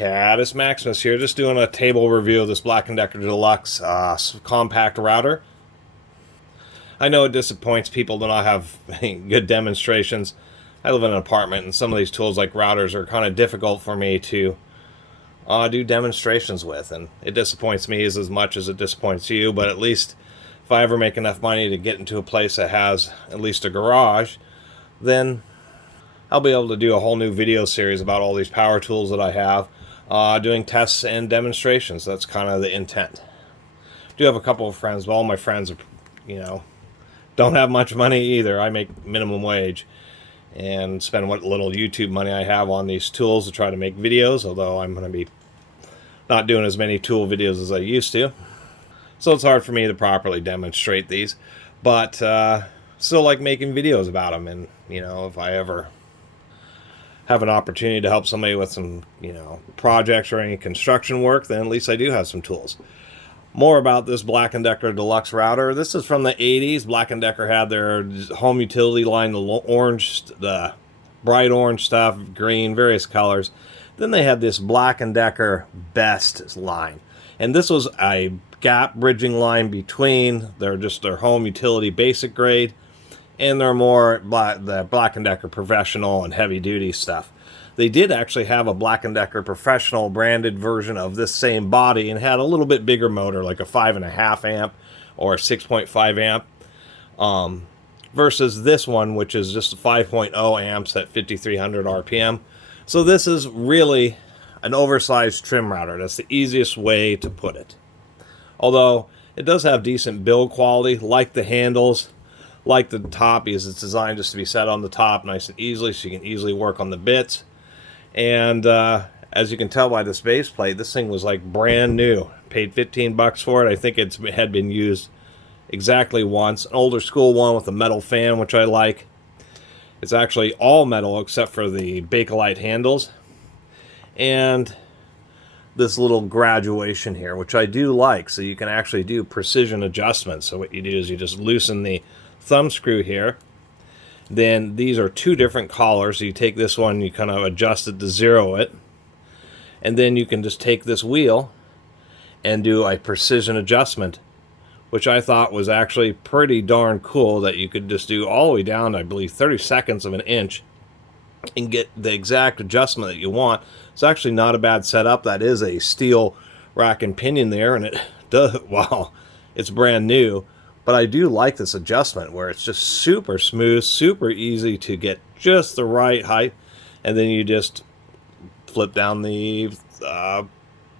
Catus Maximus here, just doing a table review of this Black & Decker Deluxe compact router. I know it disappoints people to not have good demonstrations. I live in an apartment, and some of these tools like routers are kind of difficult for me to do demonstrations with, and it disappoints me as much as it disappoints you. But at least if I ever make enough money to get into a place that has at least a garage, then I'll be able to do a whole new video series about all these power tools that I have, doing tests and demonstrations. That's kind of the intent. I do have a couple of friends, but all my friends are, don't have much money either. I make minimum wage and spend what little YouTube money I have on these tools to try to make videos, although I'm going to be not doing as many tool videos as I used to. So it's hard for me to properly demonstrate these, but still like making videos about them. And, if I ever have an opportunity to help somebody with some, projects or any construction work, then at least I do have some tools. More about this Black & Decker Deluxe router. This is from the 80s. Black & Decker had their home utility line, the bright orange stuff, green, various colors. Then they had this Black & Decker Best line. And this was a gap bridging line between their home utility basic grade and their the Black & Decker Professional and heavy duty stuff. They did actually have a Black & Decker Professional branded version of this same body and had a little bit bigger motor, like a 5.5 amp or a 6.5 amp, versus this one, which is just 5.0 amps at 5,300 RPM. So this is really an oversized trim router. That's the easiest way to put it. Although it does have decent build quality, like the handles, like the top, because it's designed just to be set on the top nice and easily, so you can easily work on the bits. And as you can tell by this base plate, this thing was like brand new. Paid $15 for it. I think it had been used exactly once. An older school one with a metal fan, which I like. It's actually all metal except for the Bakelite handles. And this little graduation here, which I do like, so you can actually do precision adjustments. So what you do is you just loosen the thumb screw here. Then these are two different collars. So you take this one, you kind of adjust it to zero it, and then you can just take this wheel and do a precision adjustment, which I thought was actually pretty darn cool, that you could just do all the way down, I believe, 30 seconds of an inch and get the exact adjustment that you want. It's actually not a bad setup. That is a steel rack and pinion there, and it does, wow, it's brand new. But I do like this adjustment where it's just super smooth, super easy to get just the right height, and then you just flip down the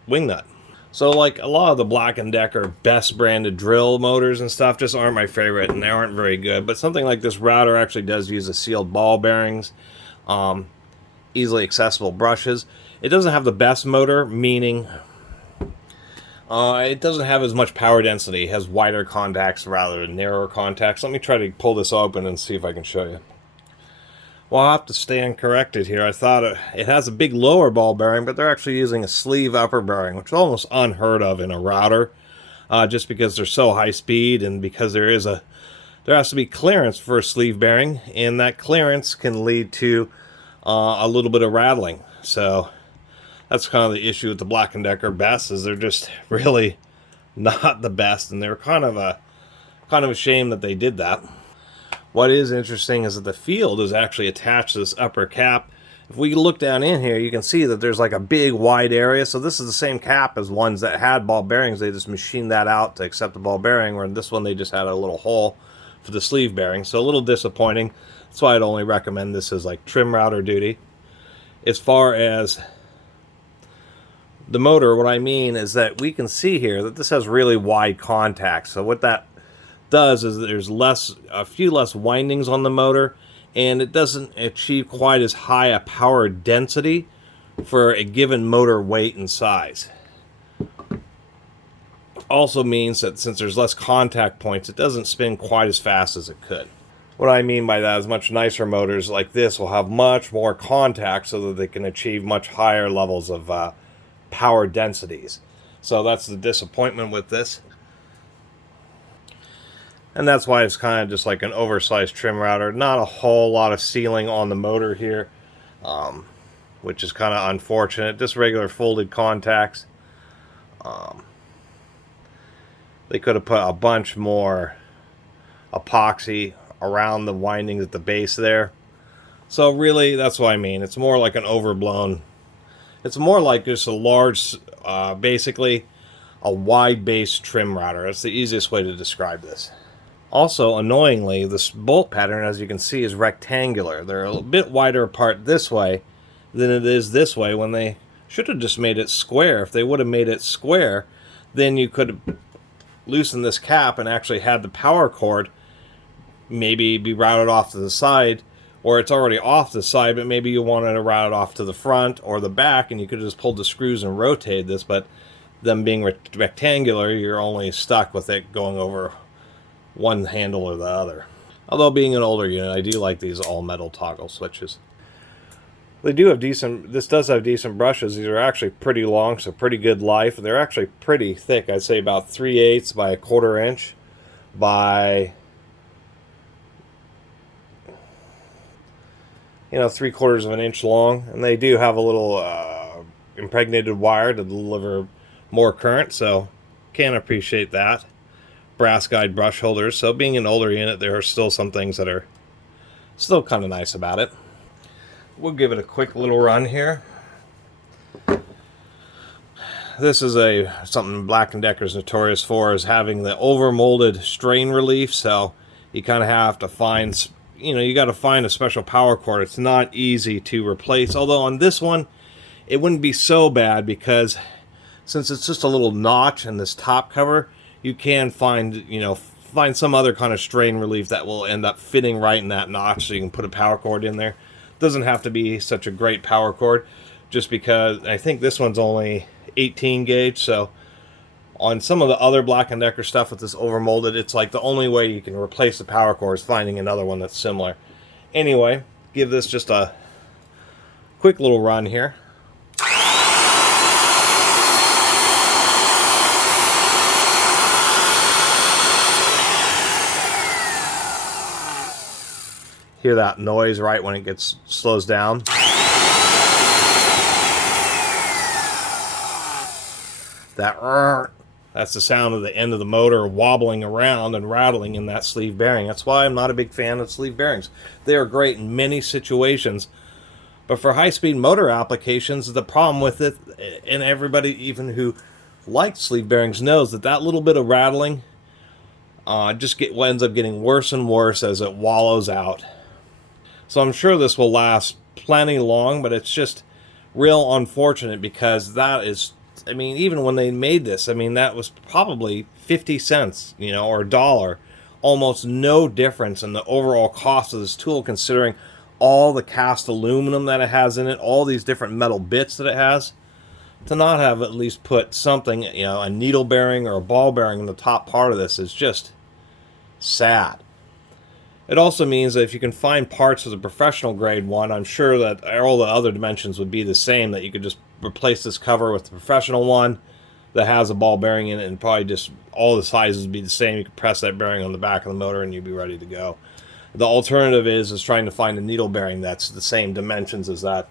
wing nut. So like a lot of the Black & Decker Best branded drill motors and stuff just aren't my favorite, and they aren't very good. But something like this router actually does use the sealed ball bearings, easily accessible brushes. It doesn't have the best motor, meaning it doesn't have as much power density. It has wider contacts rather than narrower contacts. Let me try to pull this open and see if I can show you. Well, I'll have to stand corrected here. I thought it has a big lower ball bearing, but they're actually using a sleeve upper bearing, which is almost unheard of in a router, just because they're so high speed and because there has to be clearance for a sleeve bearing, and that clearance can lead to a little bit of rattling. So that's kind of the issue with the Black & Decker Best, is they're just really not the best, and they're kind of a shame that they did that. What is interesting is that the field is actually attached to this upper cap. If we look down in here, you can see that there's like a big wide area. So this is the same cap as ones that had ball bearings. They just machined that out to accept the ball bearing, where in this one they just had a little hole for the sleeve bearing. So a little disappointing. That's why I'd only recommend this as like trim router duty. As far as the motor, what I mean is that we can see here that this has really wide contacts. So what that does is there's a few less windings on the motor, and it doesn't achieve quite as high a power density for a given motor weight and size. Also means that since there's less contact points, it doesn't spin quite as fast as it could. What I mean by that is much nicer motors like this will have much more contact so that they can achieve much higher levels of power densities. So that's the disappointment with this. And that's why it's kind of just like an oversized trim router. Not a whole lot of sealing on the motor here. which is kind of unfortunate. Just regular folded contacts. They could have put a bunch more epoxy around the windings at the base there. So really, that's what I mean. It's more like an overblown. It's more like just a large, basically a wide base trim router. That's the easiest way to describe this. Also, annoyingly, this bolt pattern, as you can see, is rectangular. They're a bit wider apart this way than it is this way, when they should have just made it square. If they would have made it square, then you could loosen this cap and actually had the power cord maybe be routed off to the side, or it's already off the side, but maybe you wanted to route it off to the front or the back, and you could have just pulled the screws and rotate this. But them being rectangular, you're only stuck with it going over one handle or the other. Although being an older unit, I do like these all metal toggle switches. They do have decent, this does have decent brushes. These are actually pretty long, so pretty good life. They're actually pretty thick. I'd say about 3/8 by 1/4 inch by, 3/4 of an inch long. And they do have a little impregnated wire to deliver more current, so can't appreciate that. Brass guide brush holders. So being an older unit, there are still some things that are still kind of nice about it. We'll give it a quick little run here. This is something Black & Decker is notorious for, is having the overmolded strain relief. So you kind of have to find, you got to find a special power cord. It's not easy to replace. Although on this one, it wouldn't be so bad, because since it's just a little notch in this top cover, you can find some other kind of strain relief that will end up fitting right in that notch, so you can put a power cord in there. Doesn't have to be such a great power cord, just because I think this one's only 18 gauge. So on some of the other Black & Decker stuff with this overmolded, it's like the only way you can replace the power cord is finding another one that's similar. Anyway, give this just a quick little run here. Hear that noise right when it slows down. That's the sound of the end of the motor wobbling around and rattling in that sleeve bearing. That's why I'm not a big fan of sleeve bearings. They are great in many situations, but for high-speed motor applications, the problem with it, and everybody even who likes sleeve bearings knows that little bit of rattling ends up getting worse and worse as it wallows out. So I'm sure this will last plenty long, but it's just real unfortunate, because that is, even when they made this, that was probably 50 cents, or $1. Almost no difference in the overall cost of this tool, considering all the cast aluminum that it has in it, all these different metal bits that it has. To not have at least put something, a needle bearing or a ball bearing in the top part of this is just sad. It also means that if you can find parts of the professional grade one, I'm sure that all the other dimensions would be the same, that you could just replace this cover with the professional one that has a ball bearing in it, and probably just all the sizes would be the same. You could press that bearing on the back of the motor and you'd be ready to go. The alternative is trying to find a needle bearing that's the same dimensions as that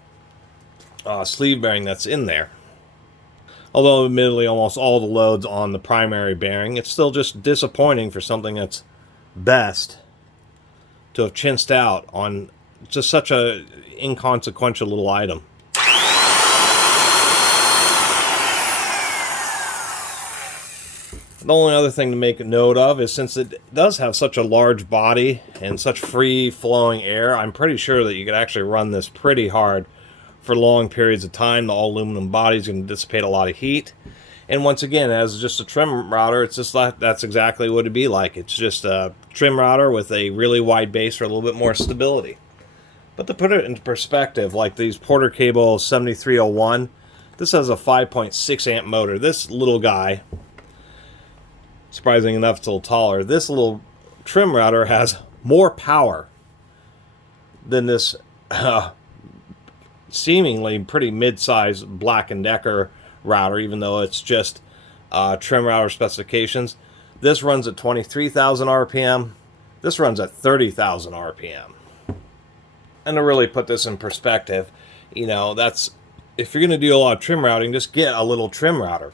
sleeve bearing that's in there. Although admittedly almost all the load's on the primary bearing, it's still just disappointing for something that's best to have chinsed out on just such a inconsequential little item. The only other thing to make a note of is, since it does have such a large body and such free-flowing air, I'm pretty sure that you could actually run this pretty hard for long periods of time. The all-aluminum body is going to dissipate a lot of heat. And once again, as just a trim router, it's just like, that's exactly what it'd be like. It's just a trim router with a really wide base for a little bit more stability. But to put it into perspective, like these Porter Cable 7301, this has a 5.6 amp motor. This little guy, surprising enough, it's a little taller. This little trim router has more power than this seemingly pretty mid-sized Black & Decker router, even though it's just trim router specifications. This runs at 23,000 RPM. This runs at 30,000 RPM. And to really put this in perspective, You know, that's, if you're going to do a lot of trim routing, just get a little trim router.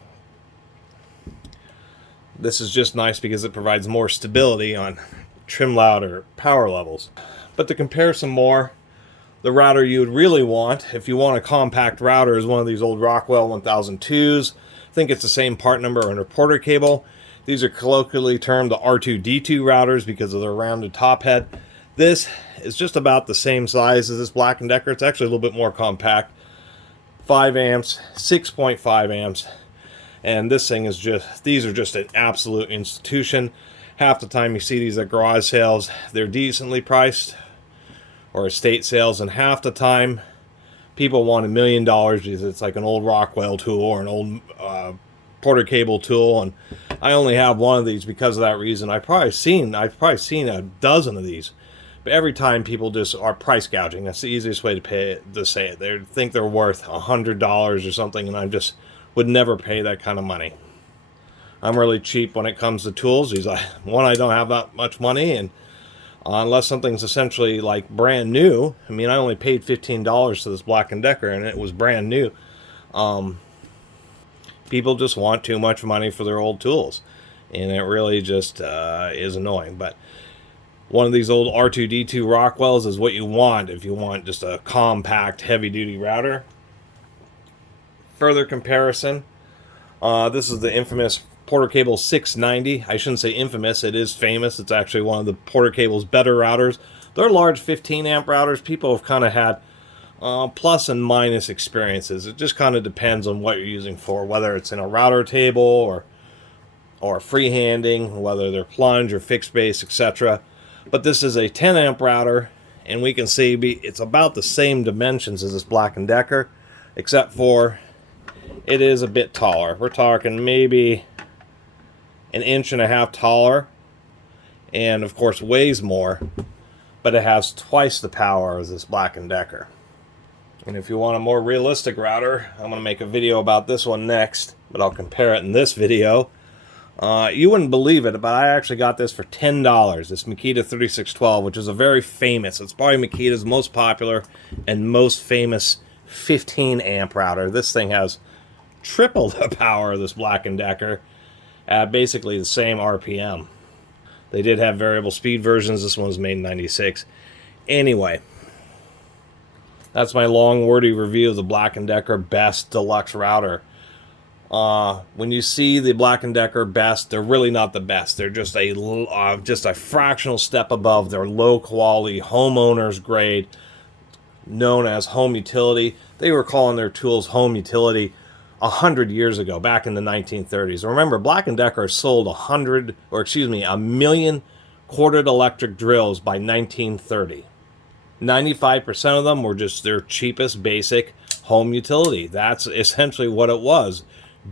This is just nice because it provides more stability on trim louder power levels. But to compare some more, the router you would really want, if you want a compact router, is one of these old Rockwell 1002s. I think it's the same part number under porter cable. These are colloquially termed the R2D2 routers because of their rounded top head. This is just about the same size as this Black & Decker. It's actually a little bit more compact. 5 amps, 6.5 amps. And this thing is just, these are just an absolute institution. Half the time you see these at garage sales, they're decently priced, or estate sales, and half the time people want $1 million because it's like an old Rockwell tool or an old porter cable tool. And I only have one of these because of that reason. I've probably seen a dozen of these. But every time people just are price gouging. That's the easiest way to say it. They think they're worth $100 or something, and I just would never pay that kind of money. I'm really cheap when it comes to tools. One, I don't have that much money, and unless something's essentially like brand new. I mean, I only paid $15 to this Black & Decker, and it was brand new. People just want too much money for their old tools, and it really just is annoying. But one of these old R2D2 Rockwells is what you want if you want just a compact, heavy-duty router. Further comparison, this is the infamous Porter Cable 690. I shouldn't say infamous, it is famous. It's actually one of the Porter Cable's better routers. They're large 15 amp routers. People have kind of had plus and minus experiences. It just kind of depends on what you're using for, whether it's in a router table or freehanding, whether they're plunge or fixed base, etc. But this is a 10 amp router, and we can see it's about the same dimensions as this Black & Decker, except for it is a bit taller. We're talking maybe 1.5 inches taller, and of course weighs more, but it has twice the power as this Black & Decker. And if you want a more realistic router, I'm going to make a video about this one next, but I'll compare it in this video. You wouldn't believe it, but I actually got this for $10. This Makita 3612, which is a very famous, it's probably Makita's most popular and most famous 15 amp router. This thing has triple the power of this Black & Decker at basically the same RPM. They did have variable speed versions. This one was made in '96. Anyway, that's my long wordy review of the Black & Decker Best Deluxe router. When you see the Black & Decker Best, they're really not the best. They're just a fractional step above their low quality homeowners grade, known as home utility. They were calling their tools home utility 100 years ago, back in the 1930s. Remember, Black & Decker sold 1 million corded electric drills by 1930. 95% of them were just their cheapest basic home utility. That's essentially what it was.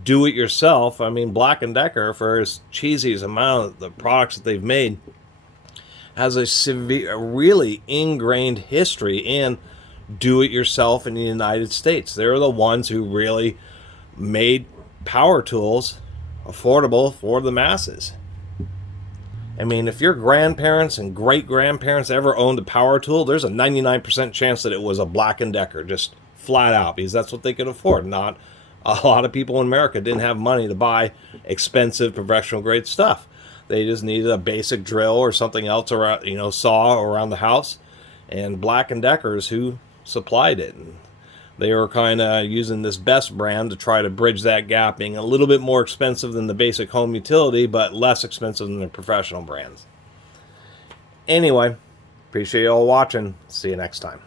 Do it yourself. I mean, Black & Decker, for as cheesy as amount of the products that they've made, has a really ingrained history in do it yourself in the United States. They're the ones who really made power tools affordable for the masses. I mean, if your grandparents and great-grandparents ever owned a power tool, there's a 99% chance that it was a Black & Decker, just flat out, because that's what they could afford. Not a lot of people in America didn't have money to buy expensive professional-grade stuff. They just needed a basic drill or something else, around, saw around the house, and Black & Decker's who supplied it. And they were kind of using this Best brand to try to bridge that gap, being a little bit more expensive than the basic home utility, but less expensive than the professional brands. Anyway, appreciate you all watching. See you next time.